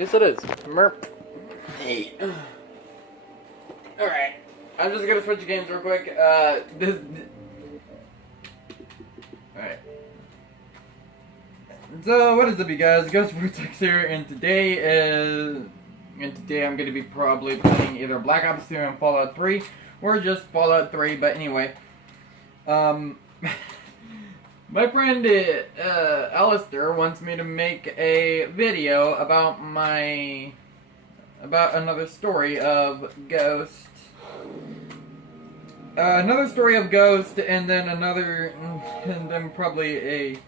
Yes, it is. Merp. Hey. Alright. I'm just gonna switch games real quick. Alright. So, what is up, you guys? Ghost Vortex here, and today I'm gonna be probably playing either Black Ops 2 and Fallout 3, or just Fallout 3, but anyway. My friend, Alistair wants me to make a video about another story of Ghost. Another story of Ghost, and then probably a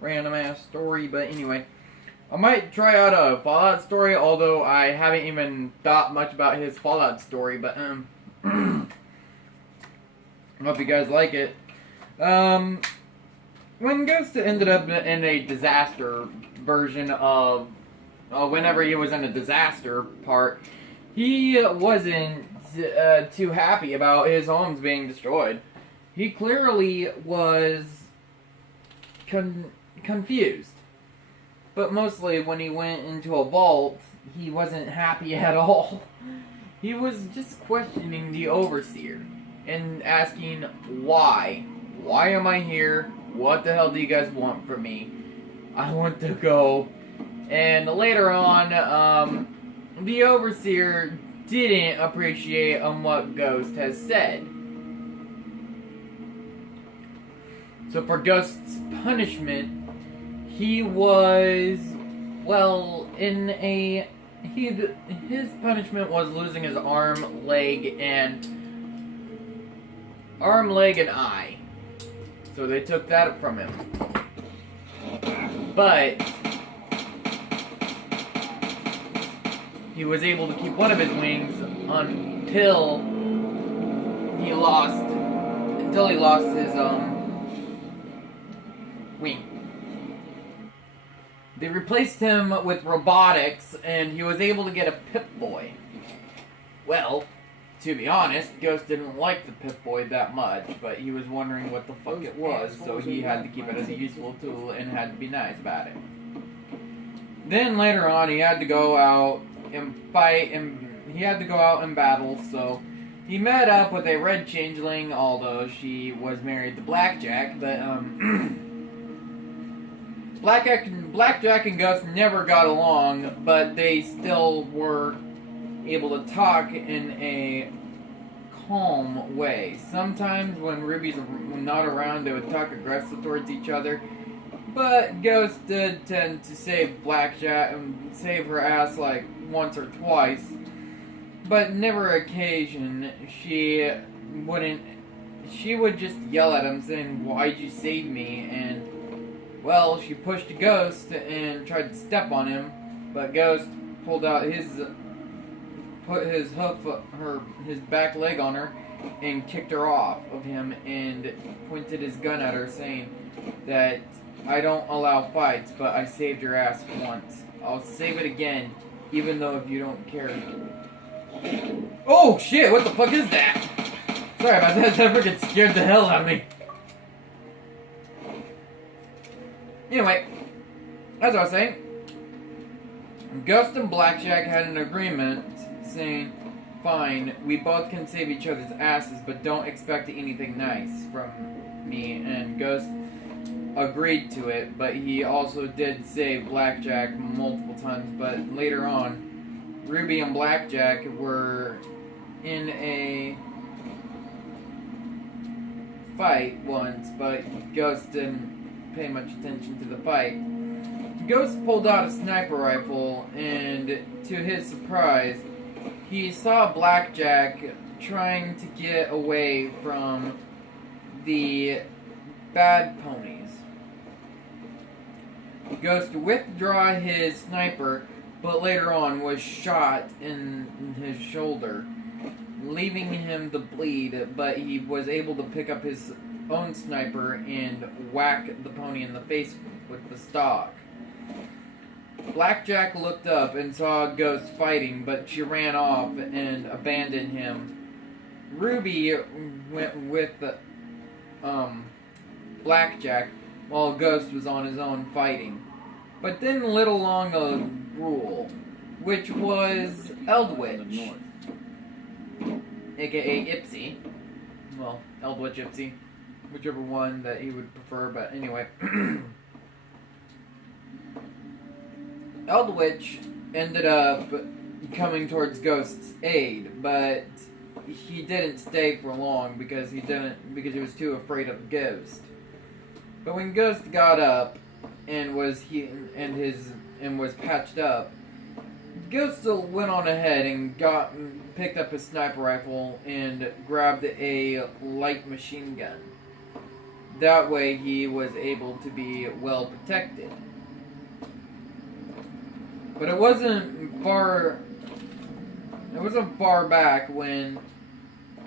random ass story, but anyway. I might try out a Fallout story, although I haven't even thought much about his Fallout story, but, I hope you guys like it. When Ghost ended up in a disaster version of, whenever he was in a disaster part, he wasn't too happy about his homes being destroyed. He clearly was confused. But mostly when he went into a vault, he wasn't happy at all. He was just questioning the Overseer and asking why. Why am I here? What the hell do you guys want from me? I want to go. And later on, the Overseer didn't appreciate what Ghost has said. So for Ghost's punishment, he was, well, his punishment was losing his arm, leg, and eye. So they took that from him. But he was able to keep one of his wings until he lost his wing. They replaced him with robotics, and he was able to get a Pip-Boy. Well, to be honest, Ghost didn't like the Pip-Boy that much, but he was wondering what the fuck it was, so he had to keep it as a useful tool and had to be nice about it. Then later on, he had to go out and fight, and he had to go out and battle, so he met up with a red changeling, although she was married to Blackjack, but, Blackjack and Ghost never got along, but they still were able to talk in a calm way. Sometimes when Ruby's not around, they would talk aggressive towards each other, but Ghost did tend to save Blackjack and save her ass like once or twice, but never occasion she would just yell at him saying, "Why'd you save me?" And well, she pushed Ghost and tried to step on him, but Ghost put his his back leg on her and kicked her off of him and pointed his gun at her, saying that I don't allow fights, but I saved your ass once. I'll save it again, even though if you don't care. Oh shit, what the fuck is that? Sorry about that, that freaking scared the hell out of me. Anyway, as I was saying, Ghost and Blackjack had an agreement saying, fine, we both can save each other's asses, but don't expect anything nice from me. And Ghost agreed to it, but he also did save Blackjack multiple times. But later on, Ruby and Blackjack were in a fight once, but Ghost didn't pay much attention to the fight. Ghost pulled out a sniper rifle, and to his surprise, he saw Blackjack trying to get away from the bad ponies. Ghost withdrew his sniper, but later on was shot in his shoulder, leaving him to bleed, but he was able to pick up his own sniper and whack the pony in the face with the stock. Blackjack looked up and saw Ghost fighting, but she ran off and abandoned him. Ruby went with Blackjack while Ghost was on his own fighting. But then lit along a Gruul, which was Eldritch, aka Ipsy. Well, Eldritch Ipsy, whichever one that he would prefer, but anyway. Eldritch ended up coming towards Ghost's aid, but he didn't stay for long because he was too afraid of Ghost. But when Ghost got up and was patched up, Ghost went on ahead and picked up his sniper rifle and grabbed a light machine gun. That way he was able to be well protected. But it wasn't far back when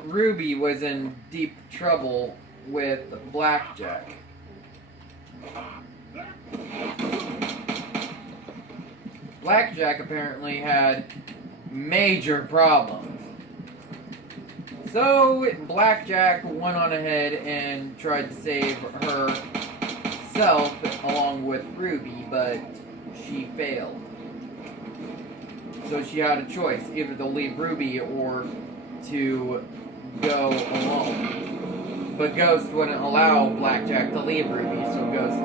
Ruby was in deep trouble with Blackjack. Blackjack apparently had major problems. So Blackjack went on ahead and tried to save herself along with Ruby, but she failed. So she had a choice, either to leave Ruby or to go alone. But Ghost wouldn't allow Blackjack to leave Ruby, so Ghost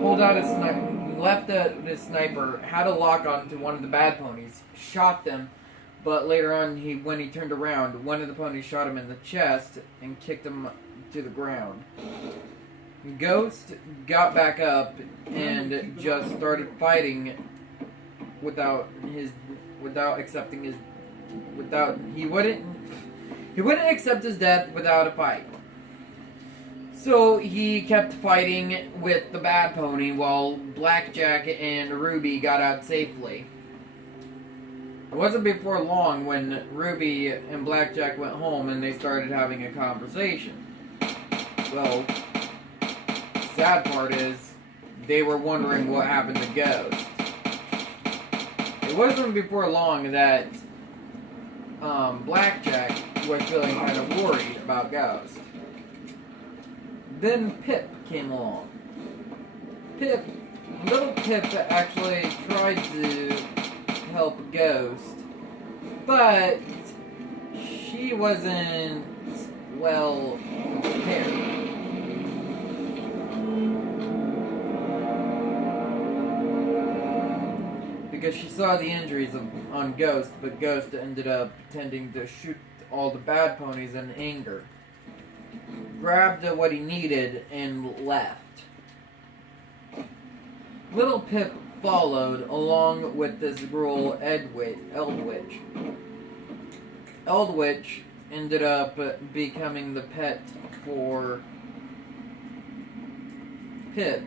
pulled out his sniper, left his sniper, had a lock on to one of the bad ponies, shot them, but later on, when he turned around, one of the ponies shot him in the chest and kicked him to the ground. Ghost got back up and just started fighting he wouldn't accept his death without a fight. So he kept fighting with the bad pony while Blackjack and Ruby got out safely. It wasn't before long when Ruby and Blackjack went home and they started having a conversation. Well, the sad part is they were wondering what happened to Ghost. It wasn't before long that Blackjack was feeling kind of worried about Ghost. Then Pip came along. Little Pip actually tried to help Ghost, but she wasn't well prepared. Because she saw the injuries on Ghost, but Ghost ended up pretending to shoot all the bad ponies in anger. Grabbed what he needed and left. Little Pip followed along with this Gruul Eldritch. Eldritch ended up becoming the pet for Pip,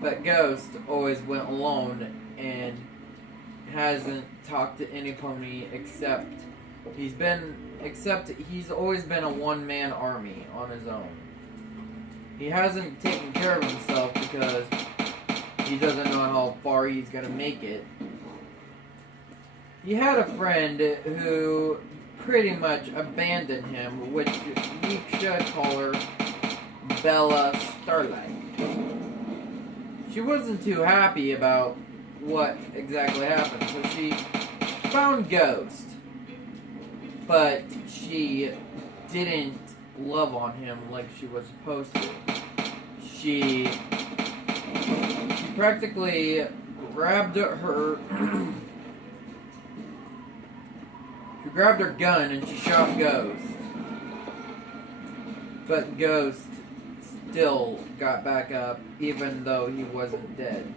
but Ghost always went alone and hasn't talked to any pony except he's always been a one-man army on his own. He hasn't taken care of himself because he doesn't know how far he's gonna make it. He had a friend who pretty much abandoned him, which we should call her Bella Starlight. She wasn't too happy about what exactly happened, so she found Ghost, but she didn't love on him like she was supposed to. She practically grabbed her she grabbed her gun and she shot Ghost, but Ghost still got back up even though he wasn't dead.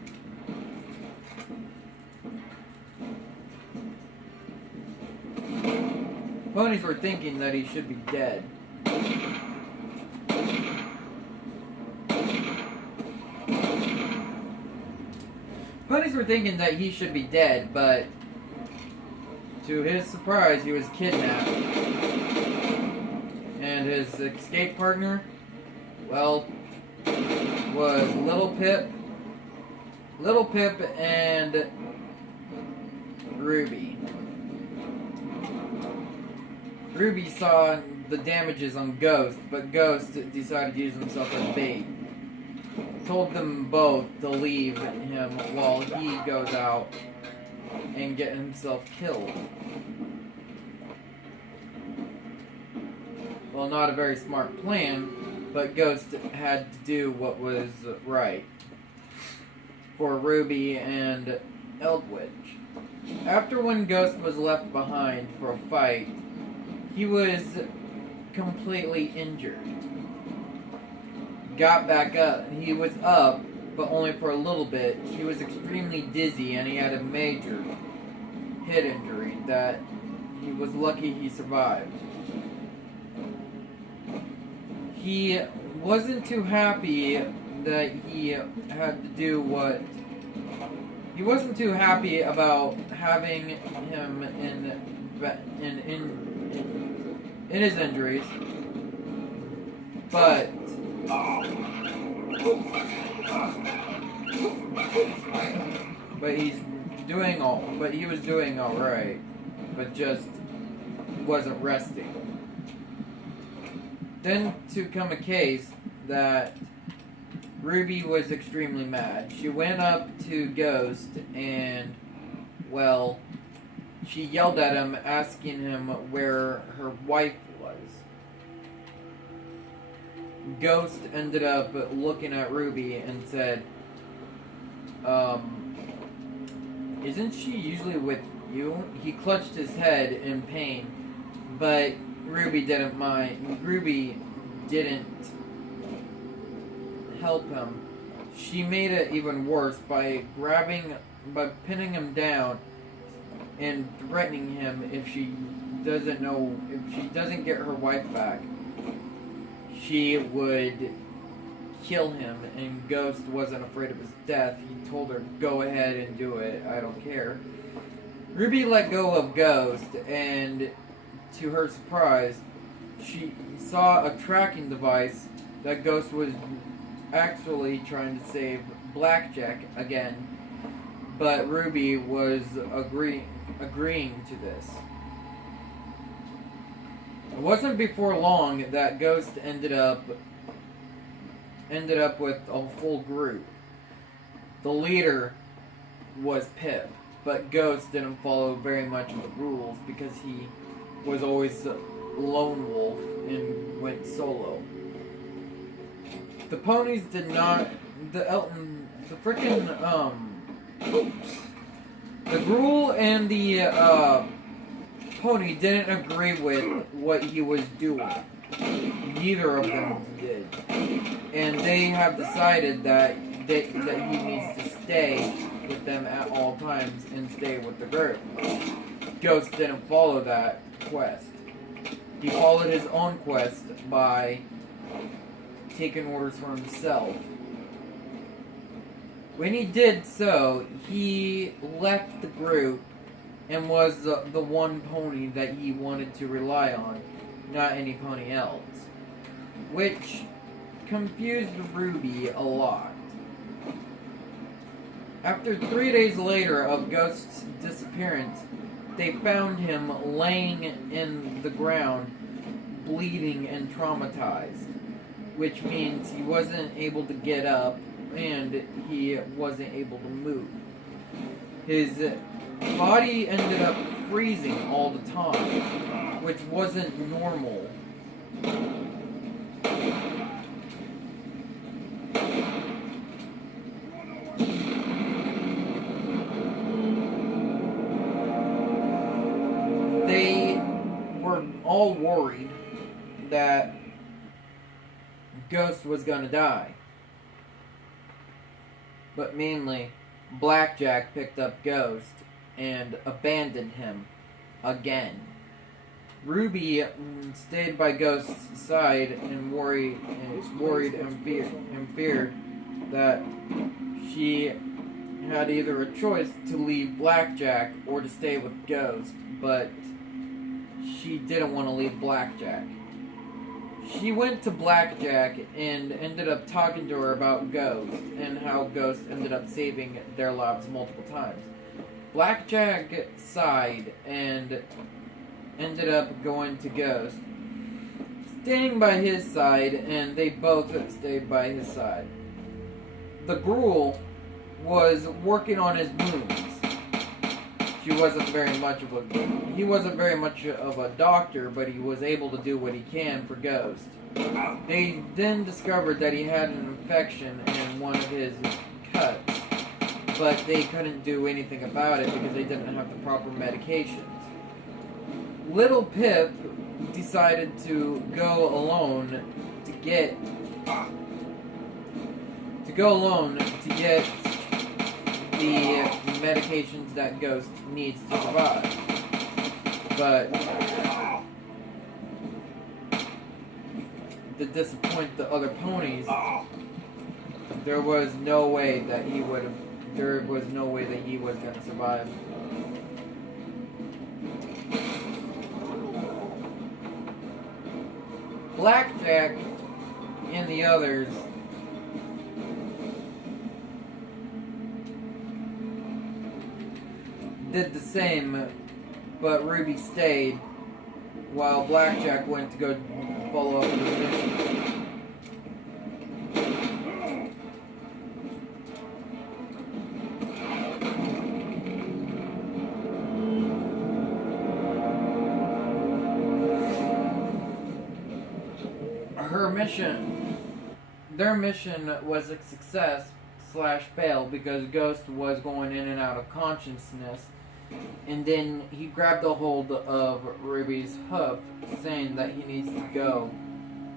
Ponies were thinking that he should be dead. Ponies were thinking that he should be dead, but to his surprise, he was kidnapped. And his escape partner, well, was Little Pip and Ruby. Ruby saw the damages on Ghost, but Ghost decided to use himself as bait. told them both to leave him while he goes out and get himself killed. Well, not a very smart plan, but Ghost had to do what was right for Ruby and Eldridge. After when Ghost was left behind for a fight, he was completely injured. Got back up. He was up, but only for a little bit. He was extremely dizzy and he had a major head injury that he was lucky he survived. He wasn't too happy that he had to do what... He wasn't too happy about having him in his injuries, but he was doing all right, but just wasn't resting. Then to come a case that Ruby was extremely mad. She went up to Ghost and, well, she yelled at him, asking him where her wife was. Ghost ended up looking at Ruby and said, isn't she usually with you? He clutched his head in pain, but Ruby didn't mind. Ruby didn't help him. She made it even worse by pinning him down and threatening him if she doesn't get her wife back, she would kill him. And Ghost wasn't afraid of his death. He told her, go ahead and do it, I don't care. Ruby let go of Ghost, and to her surprise, she saw a tracking device that Ghost was actually trying to save Blackjack again, but Ruby was agreeing to this. It wasn't before long that Ghost ended up with a full group. The leader was Pip, but Ghost didn't follow very much of the rules because he was always a lone wolf and went solo. The ponies did not. The Gruul and the pony didn't agree with what he was doing. Neither of them did, and they have decided that he needs to stay with them at all times and stay with the group. Ghost didn't follow that quest. He followed his own quest by taking orders for himself. When he did so, he left the group and was the one pony that he wanted to rely on, not any pony else, which confused Ruby a lot. After 3 days later of Ghost's disappearance, they found him laying in the ground, bleeding and traumatized, which means he wasn't able to get up and he wasn't able to move. His body ended up freezing all the time, which wasn't normal. They were all worried that Ghost was gonna die. But mainly, Blackjack picked up Ghost and abandoned him again. Ruby stayed by Ghost's side and worried and feared that she had either a choice to leave Blackjack or to stay with Ghost, but she didn't want to leave Blackjack. She went to Blackjack and ended up talking to her about Ghost and how Ghost ended up saving their lives multiple times. Blackjack sighed and ended up going to Ghost, staying by his side, and they both stayed by his side. the Gruul was working on his wounds. He wasn't very much of a doctor, but he was able to do what he can for Ghost. They then discovered that he had an infection in one of his cuts, but they couldn't do anything about it because they didn't have the proper medications. Little Pip decided to go alone to get the medications that Ghost needs to survive. But to disappoint the other ponies, there was no way that he was going to survive. Blackjack and the others did the same, but Ruby stayed while Blackjack went to go follow up with his mission. Their mission was a success / fail because Ghost was going in and out of consciousness, and then he grabbed a hold of Ruby's hoof, saying that he needs to go.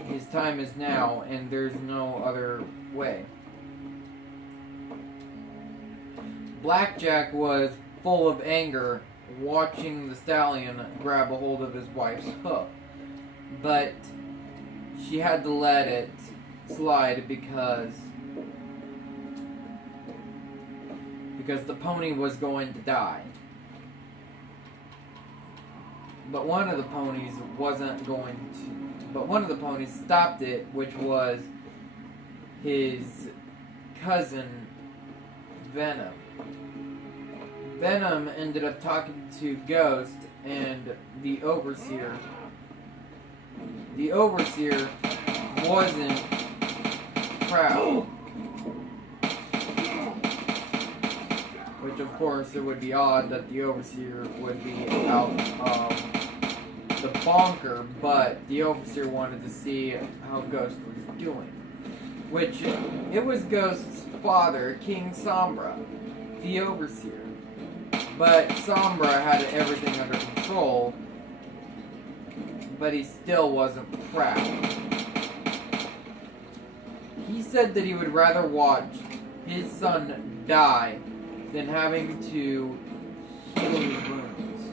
His time is now, and there's no other way. Blackjack was full of anger watching the stallion grab a hold of his wife's hoof, but she had to let it slide because the pony was going to die. But one of the ponies stopped it, which was his cousin Venom. Venom ended up talking to Ghost and the Overseer. The Overseer wasn't proud. Which, of course, it would be odd that the Overseer would be out of the bunker, but the Overseer wanted to see how Ghost was doing. Which, it was Ghost's father, King Sombra, the Overseer. But Sombra had everything under control, but he still wasn't proud. He said that he would rather watch his son die than having to heal his wounds.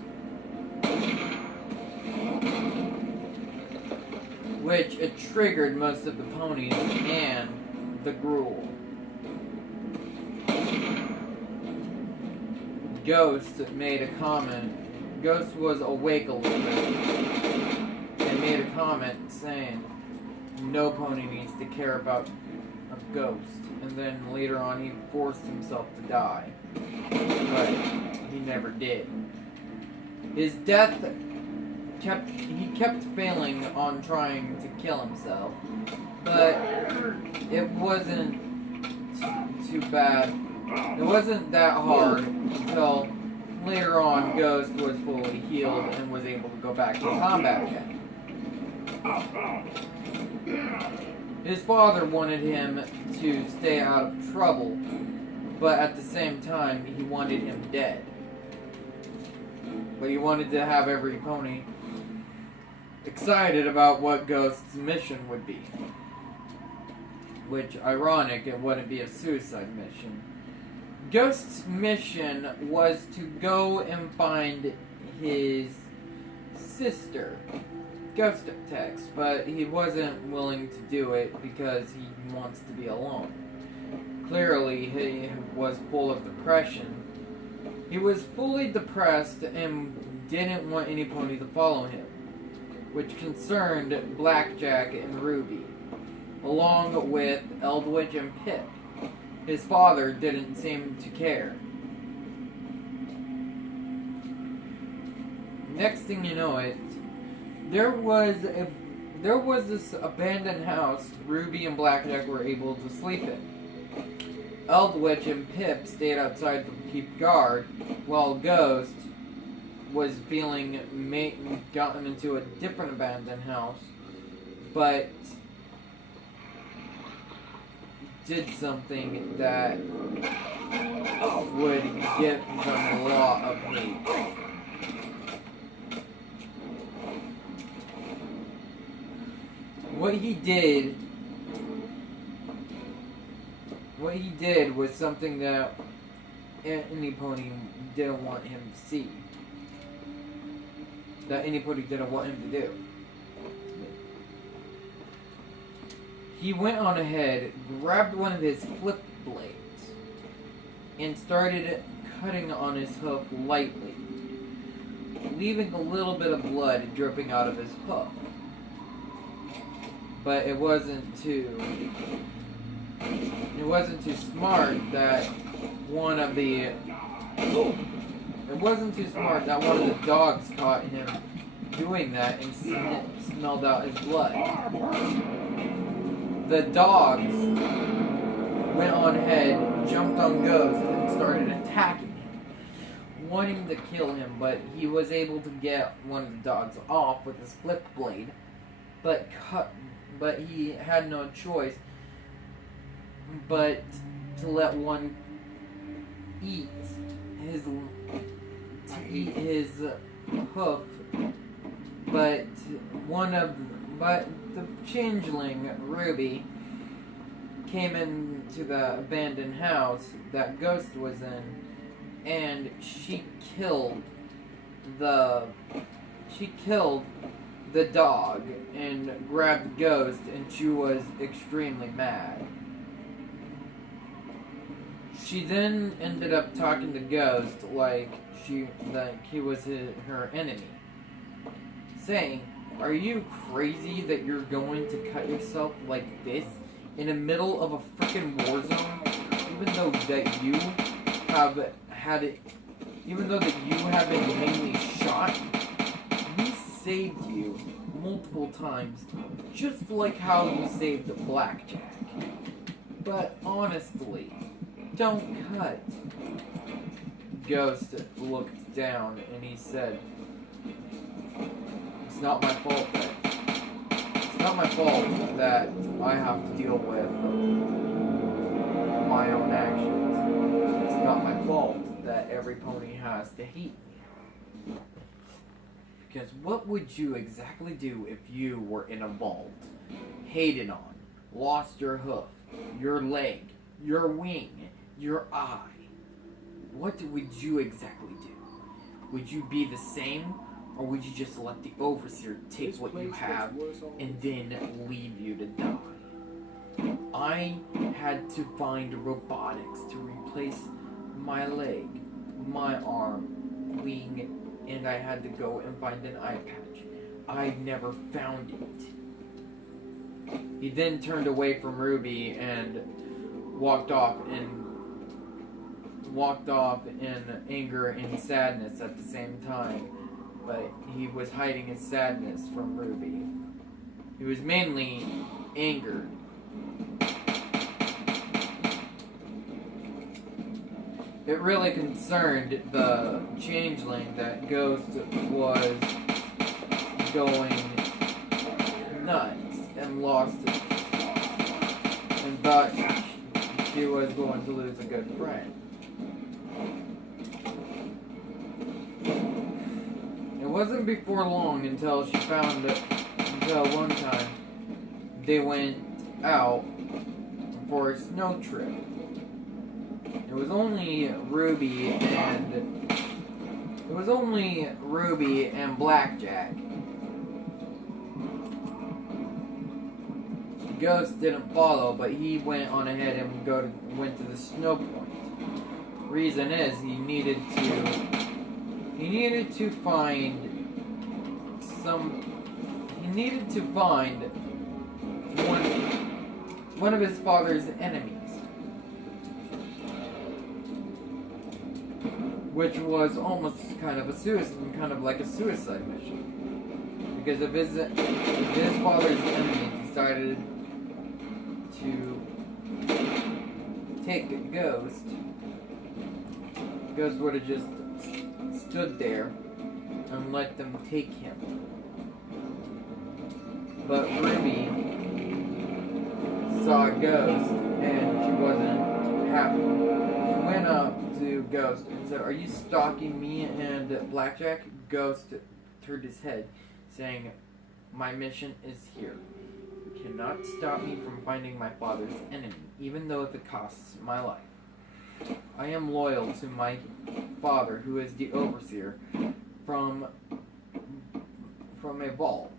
Which it triggered most of the ponies and the Gruul. Ghost made a comment. Ghost was awake a little bit and made a comment saying no pony needs to care about a ghost. And then later on he forced himself to die. But he never did. His death he kept failing on trying to kill himself. But it wasn't too bad. It wasn't that hard until later on Ghost was fully healed and was able to go back to combat again. His father wanted him to stay out of trouble, but at the same time he wanted him dead. But he wanted to have every pony excited about what Ghost's mission would be. Which, ironic, it wouldn't be a suicide mission. Ghost's mission was to go and find his sister, Ghost Tex, but he wasn't willing to do it because he wants to be alone. Clearly, he was full of depression. He was fully depressed and didn't want any pony to follow him, which concerned Blackjack and Ruby, along with Eldwidge and Pip. His father didn't seem to care. Next thing you know it, there was this abandoned house Ruby and Blackjack were able to sleep in. Eldritch and Pip stayed outside to keep guard, while Ghost was gotten into a different abandoned house, but did something that would give them a lot of hate. What he did was something that any pony didn't want him to see. That any pony didn't want him to do. He went on ahead, grabbed one of his flip blades, and started cutting on his hoof lightly, leaving a little bit of blood dripping out of his hoof. But it wasn't too smart that one of the dogs caught him doing that and smelled out his blood. The dogs went on ahead, jumped on Ghost, and started attacking him, wanting to kill him, but he was able to get one of the dogs off with his flip blade, but he had no choice but to let one eat his hoof. But the changeling Ruby came into the abandoned house that Ghost was in, and she killed the dog and grabbed Ghost, and she was extremely mad. She then ended up talking to Ghost like he was her enemy, saying, "Are you crazy that you're going to cut yourself like this in the middle of a freaking war zone, even though that you have been mainly shot? We saved you multiple times, just like how you saved the Blackjack. But honestly, don't cut." Ghost looked down and he said, It's not my fault that I have to deal with my own actions. It's not my fault that every pony has to hate me. Because what would you exactly do if you were in a vault, hated on, lost your hoof, your leg, your wing, your eye? What would you exactly do? Would you be the same, or would you just let the Overseer take what you have and then leave you to die? I had to find robotics to replace my leg, my arm, wing, and I had to go and find an eye patch. I never found it. He then turned away from Ruby and walked off in anger and sadness at the same time, but he was hiding his sadness from Ruby. He was mainly angered. It really concerned the changeling that Ghost was going nuts and lost it, and thought she was going to lose a good friend. It wasn't before long until one time they went out for a snow trip. It was only Ruby and Blackjack. Ghost didn't follow, but he went on ahead and went to the snow point. Reason is he needed to find one of his father's enemies, which was almost kind of like a suicide mission. Because if his father's enemy decided to take Ghost, Ghost would have just stood there and let them take him. But Ruby saw Ghost and she wasn't happy. She went up to Ghost and said, "Are you stalking me and Blackjack?" Ghost turned his head, saying, "My mission is here. You cannot stop me from finding my father's enemy, even though if it costs my life. I am loyal to my father, who is the overseer, from a vault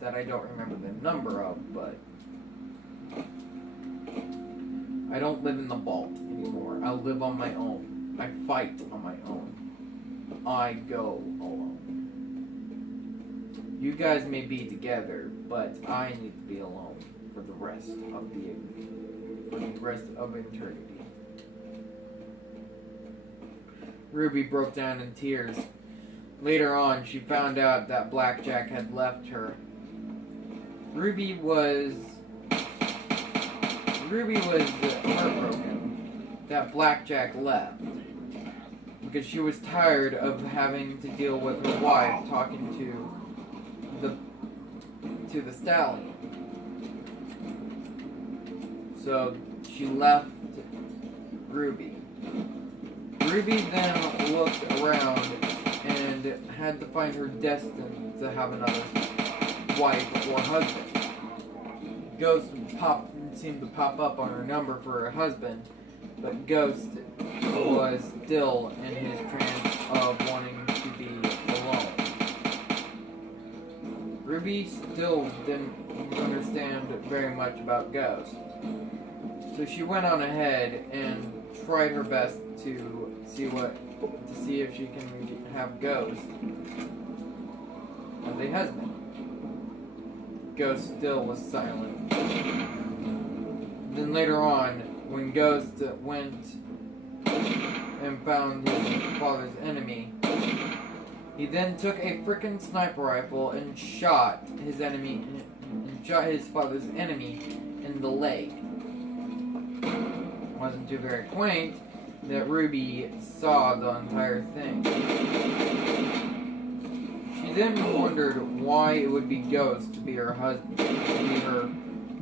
that I don't remember the number of, but I don't live in the vault anymore. I live on my own. I fight on my own. I go alone. You guys may be together, but I need to be alone for the rest of eternity." Ruby broke down in tears. Later on, she found out that Blackjack had left her. Ruby was heartbroken that Blackjack left because she was tired of having to deal with her wife talking to the stallion. So she left Ruby. Ruby then looked around and had to find her destined to have another wife or husband. Ghost seemed to pop up on her number for her husband, but Ghost was still in his trance of wanting to be alone. Ruby still didn't understand very much about Ghost, so she went on ahead and tried her best to see if she can have Ghost as a husband. Ghost still was silent. Then later on, when Ghost went and found his father's enemy, he then took a frickin' sniper rifle and shot his father's enemy in the leg. Wasn't too very quaint that Ruby saw the entire thing. She then wondered why it would be Ghost to be her husband, to be her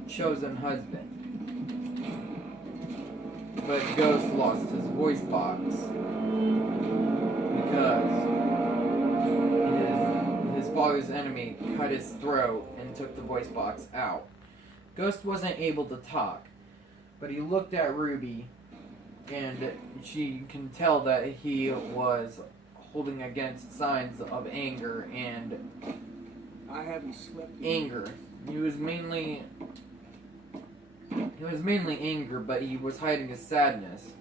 chosen husband. But Ghost lost his voice box because his father's enemy cut his throat and took the voice box out. Ghost wasn't able to talk, but he looked at Ruby and she can tell that he was holding against signs of anger and anger. He was mainly anger, but he was hiding his sadness.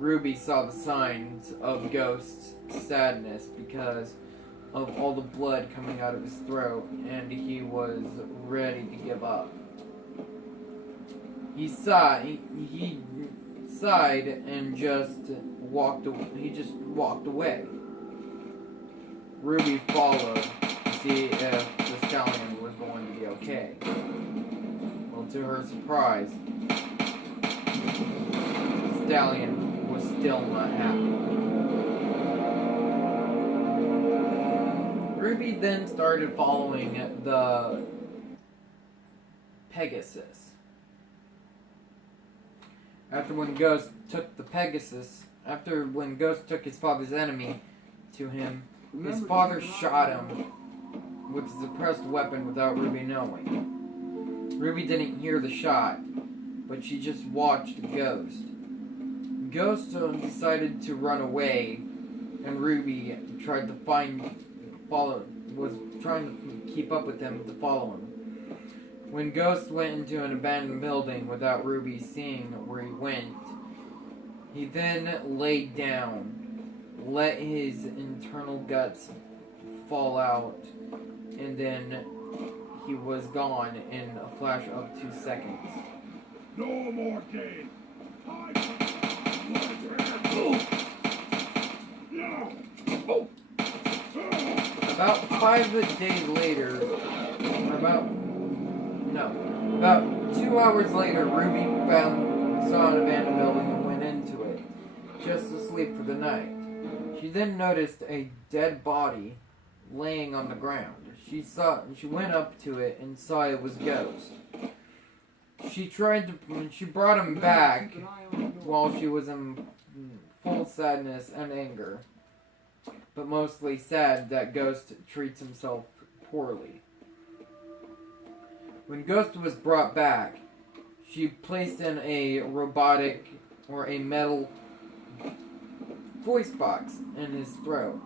Ruby saw the signs of Ghost's sadness because of all the blood coming out of his throat, and he was ready to give up. He sighed and just walked away. Ruby followed to see if the stallion was going to be okay. Well, to her surprise, the stallion was still not happy. Ruby then started following the Pegasus. After when Ghost took his father's enemy to him, his father shot him with a suppressed weapon without Ruby knowing. Ruby didn't hear the shot, but she just watched Ghost. Ghost decided to run away, and Ruby was trying to keep up with him to follow him. When Ghost went into an abandoned building without Ruby seeing where he went, he then laid down, let his internal guts fall out, and then he was gone in a flash of 2 seconds. No more game. About 5 days later, about 2 hours later, Ruby found saw an abandoned building and went into it, just to sleep for the night. She then noticed a dead body laying on the ground. She went up to it and saw it was Ghost. She brought him back while she was in full sadness and anger, but mostly sad that Ghost treats himself poorly. When Ghost was brought back, she placed in a robotic or a metal voice box in his throat.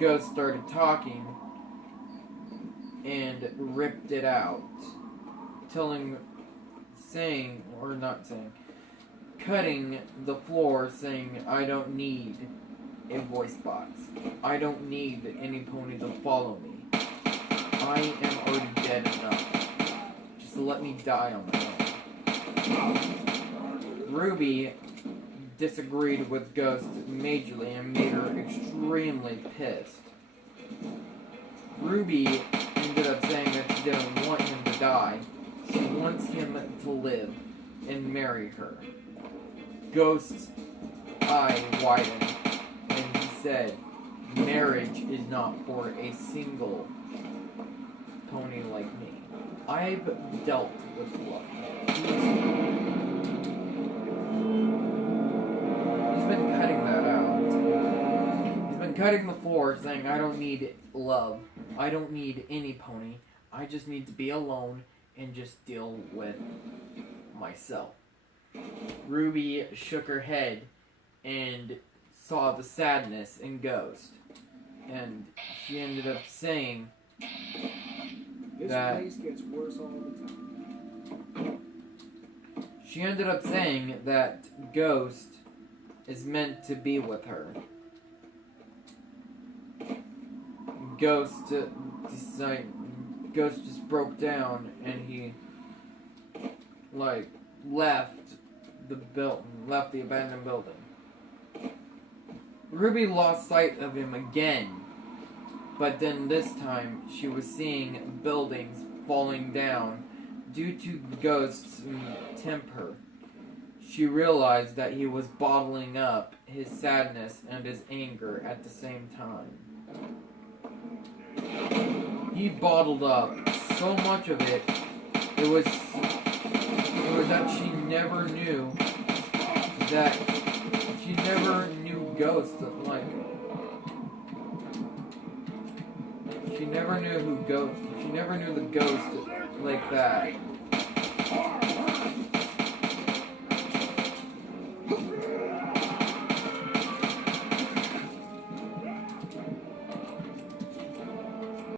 Ghost started talking and ripped it out, cutting the floor, saying, "I don't need a voice box. I don't need any pony to follow me. I am already dead enough. Just let me die on my own." Ruby disagreed with Ghost majorly and made her extremely pissed. Ruby ended up saying that she didn't want him to die. She wants him to live and marry her. Ghost's eye widened and he said, "Marriage is not for a single pony like me. I've dealt with love." He's been cutting that out. He's been cutting the floor, saying, "I don't need love. I don't need any pony. I just need to be alone and just deal with myself." Ruby shook her head and saw the sadness in Ghost. And she ended up saying This place gets worse all the time. She ended up saying that Ghost is meant to be with her. Ghost just broke down and he left the abandoned building. Ruby lost sight of him again, but then this time she was seeing buildings falling down due to Ghost's temper. She realized that he was bottling up his sadness and his anger at the same time. He bottled up so much of it, it was that she never knew Ghost, she never knew the Ghost like that.